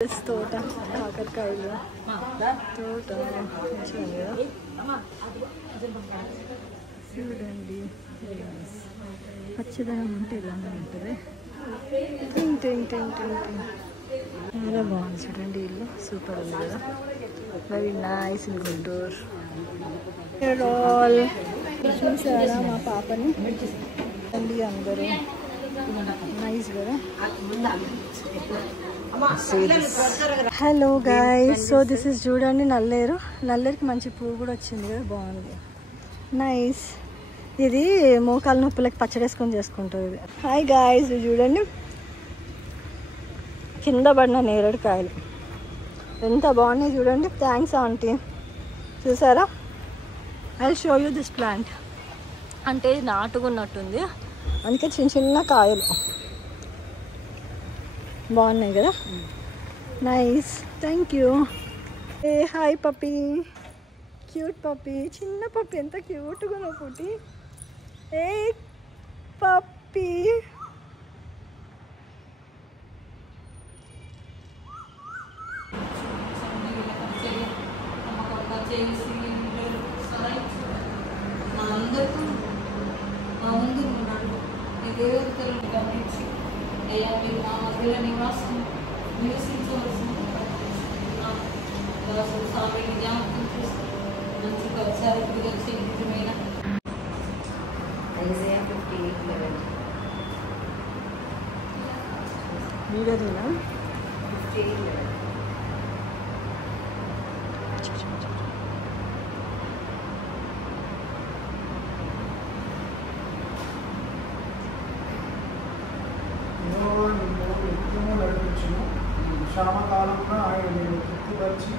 తోట కాకరకాయలు తోట చూడండి పచ్చదనం ఉంటే ఇలానే ఉంటుంది. చాలా బాగుంది చూడండి, ఇల్లు సూపర్ ఉంది కదా, వెరీ నైస్ ఇన్ గుంటూరు. చూసారా మా పాపని అండి, అందరూ నైస్ కదా. Hello guys, so this is చూడండి నల్లేరుకి మంచి పువ్వు కూడా వచ్చింది కదా, బాగుంది, నైస్. ఇది మోకాలు నొప్పులకి పచ్చడేసుకొని చేసుకుంటుంది ఇది. హాయ్ గైస్, చూడండి కింద పడిన నేరేడు కాయలు ఎంత బాగున్నాయి చూడండి. Thanks aunty. చూసారా, I show you this plant. అంటే నాటుకున్నట్టుంది, అందుకే చిన్న చిన్న కాయలు బాగున్నాయి కదా, నైస్, థ్యాంక్ యూ. ఏ హాయ్ పప్పీ, క్యూట్ పప్పీ, చిన్న పప్పీ, ఎంత క్యూట్గా ఉన్నావు పుట్టి. ఏ పప్పీ, నివాసం నివసించవలసిన స్వామిని జ్ఞాపకం చేస్తూ మంచిగా ఉత్సాహంగా నిజమైన ఐజయా 58:11 వీడేనా 58:11. క్షామకాలంలో ఆయన నేను తృప్తిపరిచి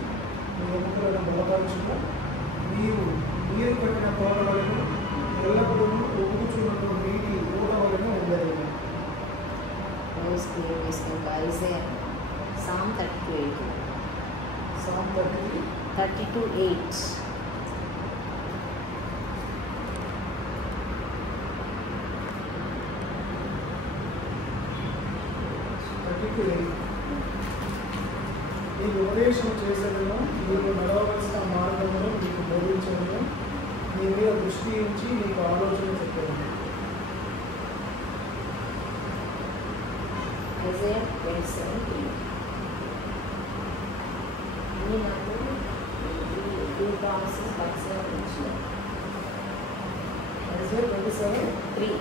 మీ ఎముకలను బలపరచుకు నీరు పెట్టిన తోటలను ఎల్లప్పుడూ ఒప్పుచున్నట్టు నీటి ఊటవలను ఉండదు. Psalm 32:8. Psalm 32:8. నీకు ఉపదేశం చేసేదను, నీకు నడవలసిన మార్గంలో నీకు బోధించను, నీ మీద దృష్టి ఉంచి నీకు ఆలోచన చెప్పాను. Isaiah 27:8. నాకు ఈ ప్రామిసెస్ పక్షంగా ఇచ్చిన Isaiah 27:3.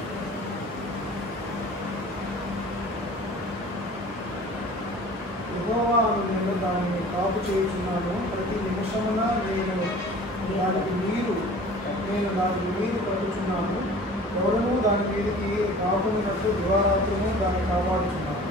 యెహోవా నేను దానిని కాపు చేయుచున్నాను, ప్రతి నిమిషమున నేను దానికి నీరు పడుచున్నాను, ఎవరూ దాని మీదకి రాకున్నట్టు దివారాత్రము దాన్ని కాపాడుచున్నాను.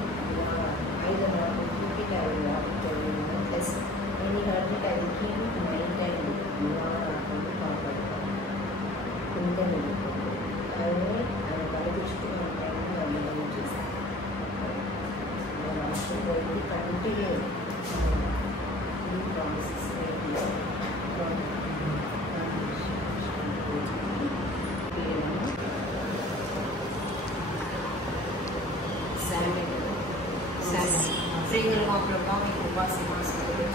ప్రేమలు మా ప్రభావం మీకు ఉపాసమాసంలో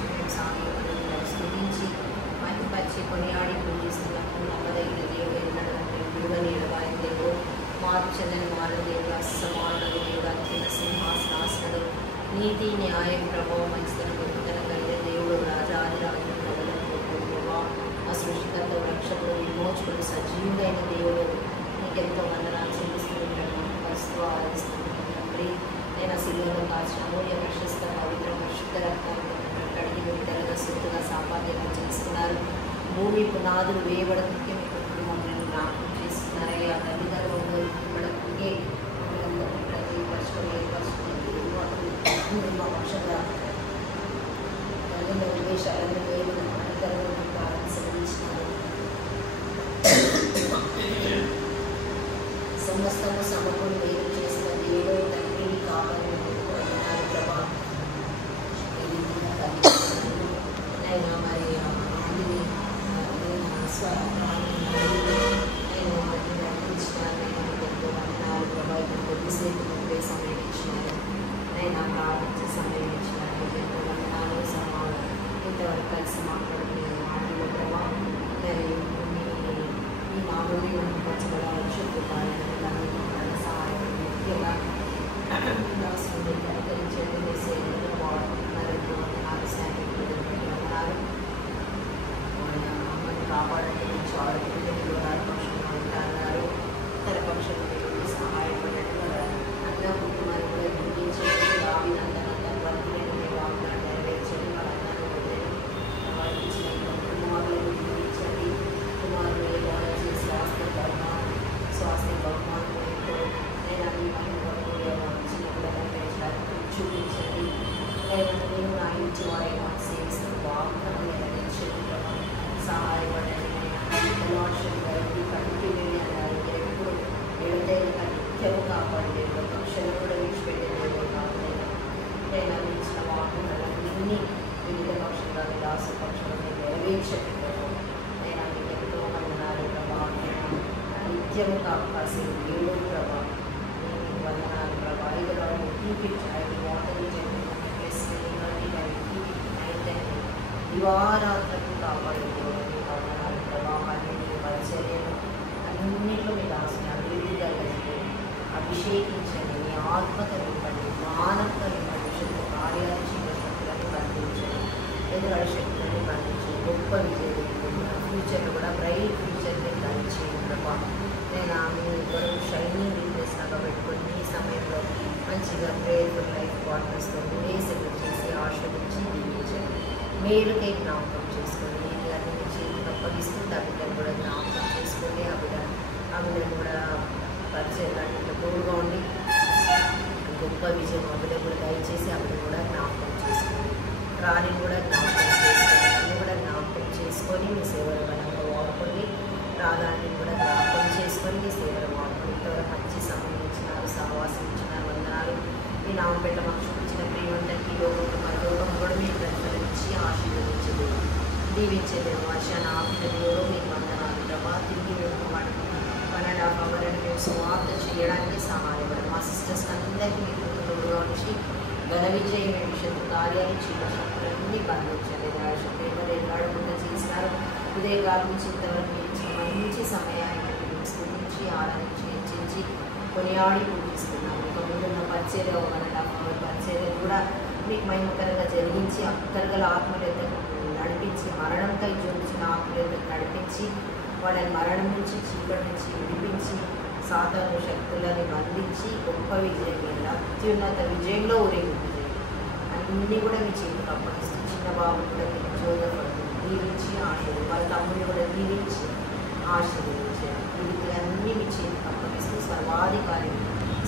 స్థుతించి మహిమపరిచి కొనియాడి పూజిస్తున్నట్టు నమ్మదగిన దేవుడు ఎన్నడంటే విలువనీయవారి దేవుడు మార్చదని మారదేవుడు అసమానుడు దేవుడు అత్యంత సింహాసనాసనుడు నీతి న్యాయం ప్రభావం మంచితనం గొప్పతన కలిగిన దేవుడు రాజాదిరాజు ఆ సృష్టికర్త రక్షకుడు విమోచకుడు సజీవుడైన దేవుడు నీకెంతో వందనాలు చెల్లిస్తున్నాడు. వస్తువు ఆరాధిస్తున్నాడు. నేను శిలువలో కాల్చిన అమూల్య ప్రశస్త పవిత్ర పరిశుద్ధ రక్తాన్ని అడిగి విడుదలగా సొత్తుగా సాపాద్యంగా చేసుకున్నారు. భూమి పునాదులు వేయబడ ముఖ్యమైన మమ్మల్ని జ్ఞాపకం చేసుకున్నారు. ఆ తల్లిదండ్రులు ఇప్పటికే ప్రతి పక్షంగా తల్లిలో ఉద్దేశాలను దేవుడు తల్లిదండ్రులను ప్రారంభించినారు. సమస్తము సమకూడి వేరు చేసిన దేవుడు తండ్రిని కావాలని కోరుకున్నారు ప్రభా. అయినా మరి కొద్దిసేపు ముందే సమయం ఇచ్చినారు. అయినా ప్రార్థించే సమయం ఇచ్చినారు. నా ఇంటి వారిని సేవిస్తూ వాగ్దానం నెరవేర్చేందుకు సహాయపడండి. ధనాశం గారికి కంటిన్యూ అన్నారు ఎప్పుడు ఎడతెగక నిత్యము కాపాడే క్షణం కూడా విడిచిపెట్టేదేమో కాకుండా నేను అందించిన వాగ్దానాలన్నీ వివిధ పక్షంగా విలాస పక్షంగా నెరవేర్చబెట్టాను. నేను మీకు ఎంతో వందనాలు ప్రభా. నిత్యము కాపాల్సిన దేవుడు ప్రభా. నేను వందనాలు ప్రభా. ఇది రాడు కీపించాయి వాటని దివారాత్రకు కాపాడే దేవుడు వందనాలు ప్రభా. అన్నింటి పరిచర్యను అన్నింటిలో మీకు ఆశ అభివృద్ధి కలిగి అభిషేకించండి. మీ ఆత్మతో ఇవ్వండి, మానవతో ఇవ్వండి, శక్తి కార్యాలు శక్తులను బంధించండి, ఎదురు శక్తులను బంధించండి. గొప్ప విజయం ఫ్యూచర్లో కూడా బ్రైట్ ఫ్యూచర్ని దంచేయండి ప్రభా. నేను ఆమె ఇద్దరు షైనింగ్ రీప్లేస్ లాగా పెట్టుకొని ఈ సమయంలో మంచిగా ప్రేయర్ఫుల్ లైఫ్ పార్ట్నర్స్తో మీరే సెలెక్ట్ చేసి ఆశ్రయించి దీవించండి. మేలుకే జ్ఞాపకం చేసుకొని అన్ని చేతికి అప్పగిస్తూ తల్లిదండ్రులు కూడా జ్ఞాపకం చేసుకోండి. ఆవిడను కూడా పరిచయాన్ని తోడుగా ఉండి గొప్ప విజయం ఆవిడ కూడా దయచేసి ఆవిడ కూడా జ్ఞాపకం చేసుకోండి. రాణిని కూడా జ్ఞాపకం చేసుకోండి. అన్ని కూడా జ్ఞాపకం చేసుకొని మీ సేవలు బలంగా వాడుకోండి. రాగాన్ని కూడా జ్ఞాపకం చేసుకొని మీ సేవలు వాడుకోండి. ఇంతవరకు మంచి సమయం ఇచ్చినారు, సహవాసం ఇచ్చినారు, వందనాలు. మీ నామపేట మాకు చూపించిన ప్రేమంతకి లోకంలో మరోగం కూడా మీరు ప్రతిఫలించి ఆశీర్వదించదు దీవించలేదు. వర్షాన్ని ఆపిన దేవుడు మీకు వందనాలు ప్రభా. తిరిగి మేము 1.5 hours మేము సమాప్తం చేయడానికి సహాయపడము. మా సిస్టర్స్ అందరికీ మీకు తోడుగా వచ్చి ఘన విజయం విషయంలో కార్యాలు చీకశక్తులన్నీ బంధించండి. రాజశక్తి ఎవరు ఎల్లాడకుండా చేసినారు. ఉదయకాలం నుంచి ఇంతవరకు మీరు ఇచ్చిన మంచి సమయాన్ని మేము స్థుతించి ఆరాధించి హెచ్చించి కొనియాడి పూజిస్తున్నాము. ఇక ముందున్న పరిచర్య 1.5 hours పరిచర్య కూడా మీకు మహిమకరంగా జరిగించి అక్కర్గల ఆత్మలతో నడిపించి మరణంతో జోడించిన ఆత్మలతో నడిపించి వాళ్ళని మరణం నుంచి చీకటి నుంచి విడిపించి సాధారణ శక్తులని బంధించి గొప్ప విజయం మీద అత్యున్నత విజయంలో ఊరేగింపు అన్నీ కూడా మీ చేతికి అప్పగిస్తూ చిన్న బాబు కూడా మీకు ఉద్యోగపడుతుంది దీవించి ఆశీర్వదించి వాళ్ళ తమ్ముడిని కూడా దీవించి ఆశీర్వదించారు. వీరికి అన్నీ మీ చేతికి అప్పగిస్తూ సర్వాధికారి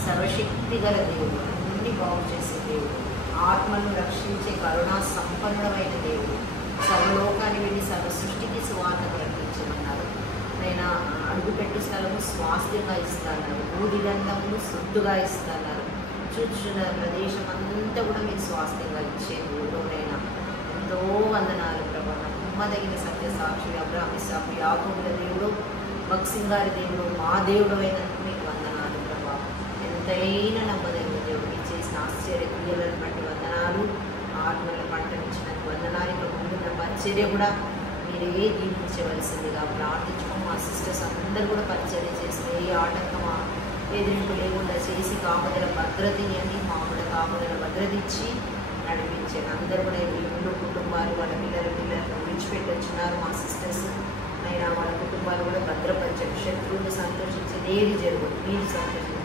సర్వశక్తి గల దేవుడు, అన్ని బాగు చేసే దేవుడు, ఆత్మను రక్షించే కరుణా సంపన్నమైన దేవుడు, సర్వలోకాన్ని వెళ్ళి సర్వ సృష్టికి స్వార్థ ప్రకటించమన్నారు. నేను అడుగుపెట్టు స్థలము స్వాస్థ్యంగా ఇస్తున్నారు, భూదిగంధములు శుద్ధుగా ఇస్తున్నారు. చూచున్న ప్రదేశం అంతా కూడా మీకు స్వాస్థ్యంగా ఇచ్చే దేవుడైనా ఎంతో వందనాలు ప్రభా. నమ్మదగిన సత్య సాక్షి అబ్రాహ్మ సాక్షి యాకోబుల దేవుడు, భక్సింగ్ గారి దేవుడు, మా దేవుడు అయినందుకు మీకు వందనాలు ప్రభా. ఎంతైనా నమ్మదగిన దేవుడు మీరు చేసిన ఆశ్చర్య క్రియలను బట్టి వందనాలు. ఆత్మల పంటనిచ్చినందుకు వందనాలు. ఇక ముందున్న పరిచర్య కూడా మీరే దీవించవలసిందిగా ప్రార్థించుకోం. మా సిస్టర్స్ అందరూ కూడా పరిచర్య చేసిన ఏ ఆటంకమా ఎదిరింపు లేకుండా చేసి కాపుదల భద్రతని అని మా కూడా కాపుదల భద్రత ఇచ్చి నడిపించాను. అందరూ కూడా ఇల్లు కుటుంబాలు వాళ్ళ పిల్లలను విడిచిపెట్టి వచ్చినారు. మా సిస్టర్స్ అయినా వాళ్ళ కుటుంబాలు కూడా భద్రపరచండి. శత్రువులు సంతోషించేది ఏది జరుగుతుంది మీరు సంతోషించి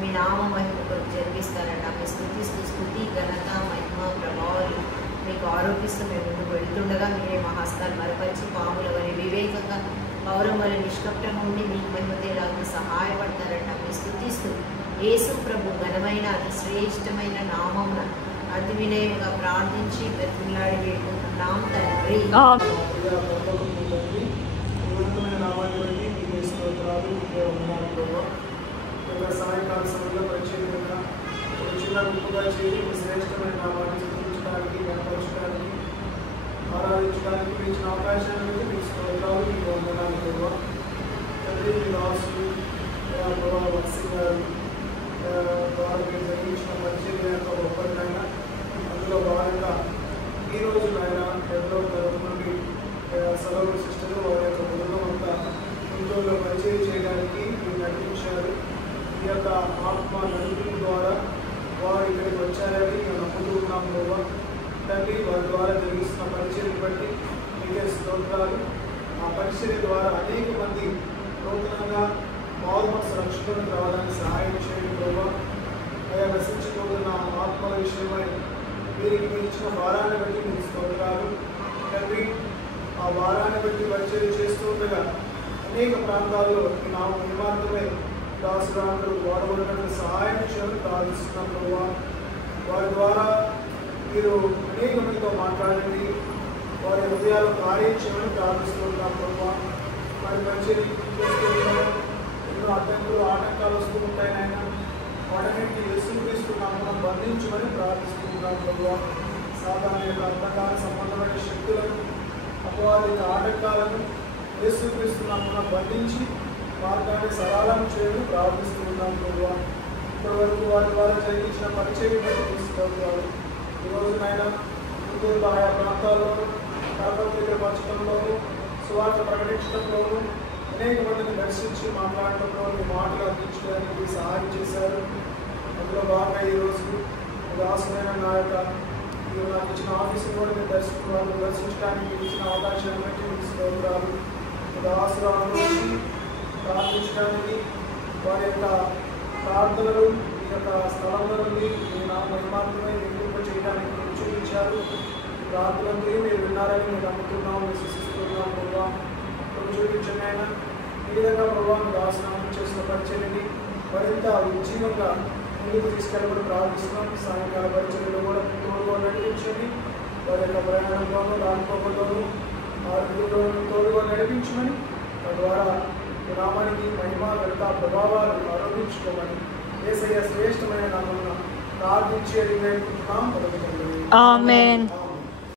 మీ నామ మహిమ కొరకు జరిపిస్తారంట. మీ స్థుతి ఘనత మహిమ ప్రభావాలు మీకు ఆరోపిస్తూ మేము ముందుకు వెళుతుండగా మీరే మా హస్తాలు మరపరిచి పాముల వారి వివేకంగా పౌరం వారి నిష్కప్టంగా ఉండి మీకు మహిమ తేడానికి సహాయపడతారంట. మీరు స్థుతిస్తూ యేసు ప్రభు ఘనమైన అతి శ్రేష్టమైన నామమున అతి వినయంగా ప్రార్థించి బ్రతిమలాడి వేడుకుంటున్నాం తండ్రి. సాయంకాల సమయంలో ప్రత్యేకంగా ఒక చిన్న గుంపుగా చేరి మీ శ్రేష్టమైన నామాన్ని స్థుతించడానికి, కనపరచడానికి, ఆరాధించడానికి మీ ఇచ్చిన అవకాశాన్ని మీ స్తోత్రాలు మీకు వందనాలు ప్రభావ. తండ్రి మీ రాసు ప్రభావ భక్సింగ్ గారు ద్వారా మీరు జరిగించిన పరిచర్య యొక్క గొప్పదైనా అందులో భాగంగా ఈరోజు ఆయన 2వ తరగతి నుండి సలవు సిస్టర్లు వారి యొక్క బృందం అంతా ఇంట్లో పరిచయం చేయడానికి మీరు నడిపించారు. ఈ యొక్క ఆత్మ నడిపి ద్వారా వారు ఇక్కడికి వచ్చారని మేము నమ్ముతున్నాం ప్రభావ. తండ్రి వారి ద్వారా జరిగిస్తున్న పరిచయం బట్టి మీకే స్తోత్రాలు. ఆ పరిచర్య ద్వారా అనేక మంది నూతనంగా మారుమనసు రక్షకులను రావడానికి సహాయం చేయండి ప్రభావ. అయా నశించిపోతున్న ఆత్మల విషయమై వీరికి మీరు ఇచ్చిన భారాన్ని బట్టి మీకు స్తోత్రాలు తండ్రి. ఆ భారాన్ని బట్టి పరిచర్య చేస్తూ ఉండగా అనేక ప్రాంతాల్లో ఈ నా నిర్మాణమై దాసురాంతులు వాడబడడానికి సహాయం చేయాలని ప్రార్థిస్తున్నాం ప్రభావ. వారి ద్వారా మీరు అనేక మందితో మాట్లాడండి, వారి హృదయాలు కార్యించమని ప్రార్థిస్తున్నాం ప్రభావ. మరి మంచి ఎన్నో అడ్డంకులు ఆటంకాలు వస్తూ ఉంటాయి నాయన, వాటన్నింటినీ యేసుక్రీస్తునామమున బంధించమని ప్రార్థిస్తున్నాం ప్రభావ. సాధారణ యొక్క అంధకార సంబంధమైన శక్తులను, అపవాది యొక్క ఆటంకాలను యేసుక్రీస్తునామమున బంధించి మార్గాన్ని సరళం చేయడం ప్రార్థిస్తున్నాం ప్రభావ. ఇప్పటి వరకు వారి ద్వారా జరిగించిన పరిచయం తీసుకుంటారు. ఈరోజునైనా గుంటూరులో ఆయా ప్రాంతాల్లో కాకపోతే పంచడంలోనూ సువార్త ప్రకటించడంలోనూ అనేక మందిని దర్శించి మాట్లాడటంలో మీ మాటలు అందించడానికి సహాయం చేశారు. అందులో బాగా ఈరోజు దాసులైన నా యొక్క నాకు ఇచ్చిన ఆఫీసును కూడా మీరు దర్శించడానికి ఇచ్చిన అవకాశాన్ని బట్టి మీకు స్తోత్రాలు. దాసులను ప్రార్థించడానికి వారి యొక్క ప్రార్థనలు ఈ యొక్క స్థలంలో నుండి మీ నా మహిమాత్మై నింపు చేయడానికి మీరు చూపించారు. ప్రార్థనలు మీరు విన్నారని మేము నమ్ముతున్నాము, విశ్వసిస్తున్నాము ప్రభావ. చూపించండి ఆయన. ఈ విధంగా ప్రభావం దాసనామం చేసిన పరిచయని మరింత ఉజ్జీవంగా ముందుకు తీసుకెళ్ళబడి ప్రార్థిస్తున్నాం. సాయంకాల పరిచయలు కూడా తోడుగా నడిపించండి. వారి యొక్క ప్రయాణంలోనూ రాకపోకల్లోనూ ఆరోగ్యంలోనూ తోడుగా నడిపించమని, తద్వారా నామానికి మహిమ ఘనత ప్రభావాలు ఆరోపించుకోమని యేసయ్య శ్రేష్టమైన నామమున ప్రార్థించి అడిగి వేడుకుంటున్నాం. ఆమేన్.